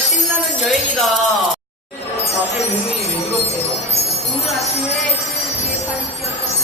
신나는 여행이다. 다들 몸이 왜 그렇대요? 오늘 아침에 제 뒤에 발이 끼었어.